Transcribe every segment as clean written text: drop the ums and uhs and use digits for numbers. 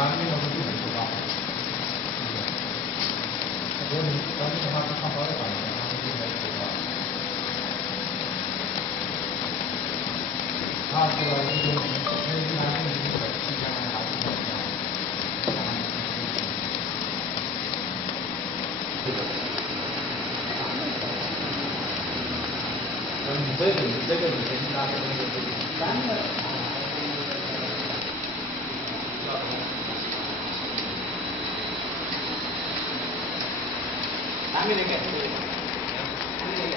它运动是不能收到的。如果你当时的话是看保险的，它是不能收到的。它这个运动因为一般是你本期间还是怎么样？你这个你跟其他的那个不一样。还没得改，还没得改。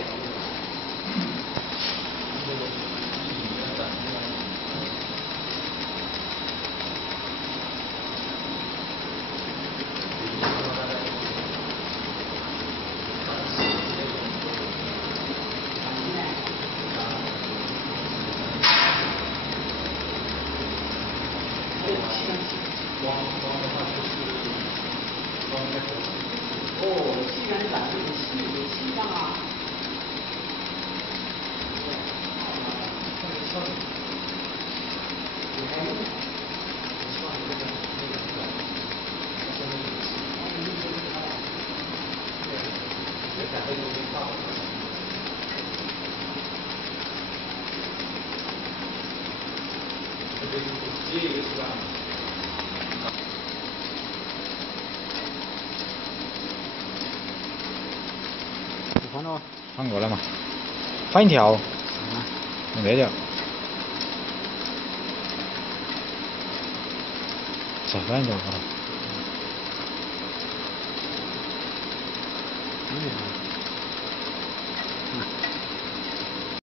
哦，既然咱们气象啊。换了，换过了嘛？换一条。那个叫再换一条好了。